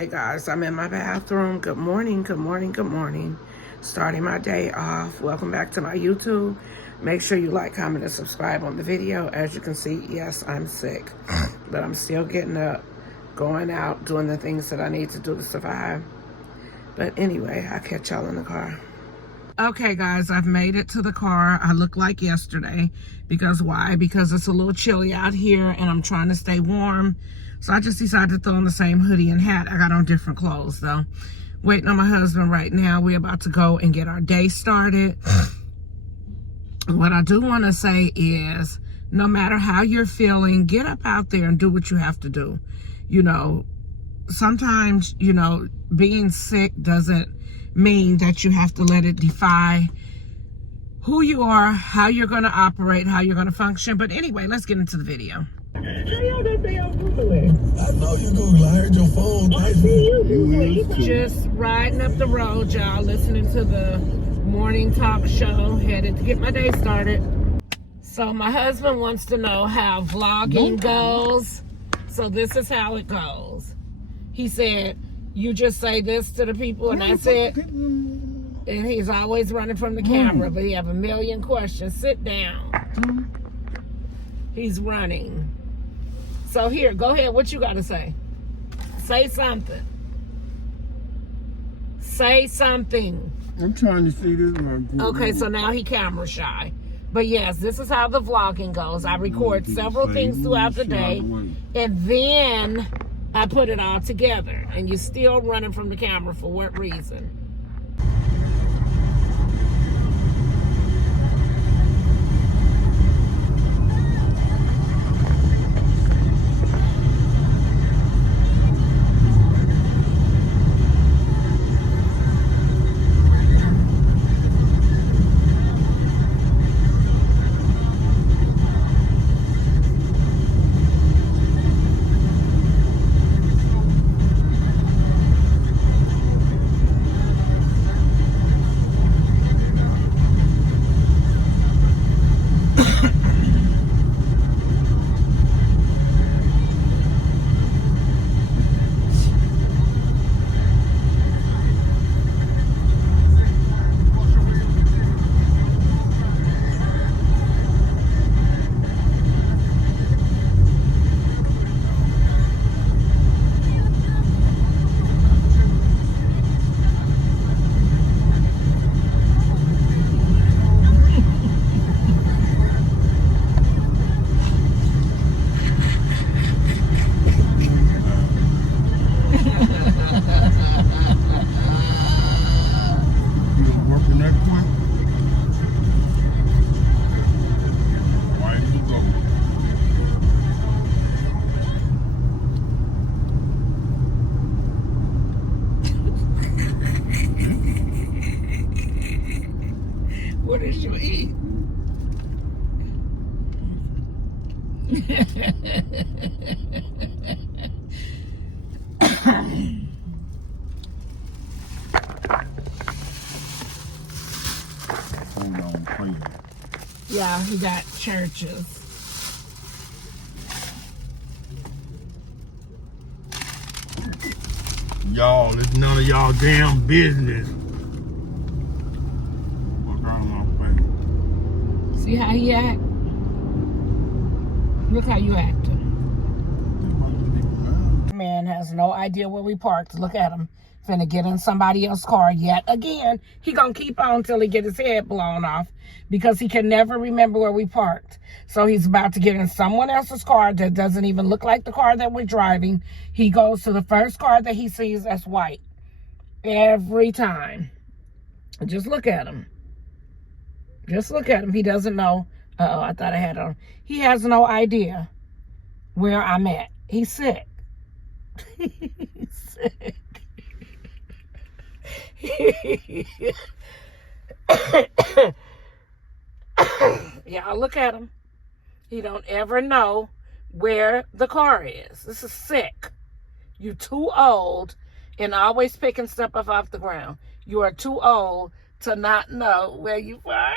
Hey guys, I'm in my bathroom. Good morning, good morning, good morning. Starting my day off. Welcome back to my YouTube. Make sure you like, comment, and subscribe on the video. As you can see, yes, I'm sick, but I'm still getting up, going out, doing the things that I need to do to survive. But anyway, I'll catch y'all in the car. Okay guys, I've made it to the car. I look like yesterday. Because why? Because it's a little chilly out here and I'm trying to stay warm. So I just decided to throw on the same hoodie and hat. I got on different clothes though. Waiting on my husband right now. We're about to go and get our day started. What I do want to say is, no matter how you're feeling, get up out there and do what you have to do. You know, sometimes, you know, being sick doesn't mean that you have to let it define who you are, how you're going to operate, how you're going to function. But anyway, let's get into the video. I know you Google. I heard your phone. I see you. Just riding up the road, y'all, listening to the morning talk show, headed to get my day started. So my husband wants to know how vlogging goes. So this is how it goes. He said, you just say this to the people and that's it. And he's always running from the camera, but he have a million questions. Sit down. He's running. So here, go ahead. What you got to say? Say something. Say something. I'm trying to see this one. Okay, so now he camera shy. But yes, this is how the vlogging goes. I record several things throughout the day, and then I put it all together. And you're still running from the camera for what reason? What did you eat? Yeah, he got churches. Y'all, it's none of y'all damn business. See how he act? Look how you acting. Man has no idea where we parked. Look at him. Finna get in somebody else's car yet again. He gonna keep on till he get his head blown off because he can never remember where we parked. So he's about to get in someone else's car that doesn't even look like the car that we're driving. He goes to the first car that he sees that's white. Every time. Just look at him. Just look at him. He doesn't know. Uh-oh, I thought I had on. He has no idea where I'm at. He's sick. He's sick. Y'all look at him. He don't ever know where the car is. This is sick. You're too old and always picking stuff up off the ground. You are too old to not know where you are.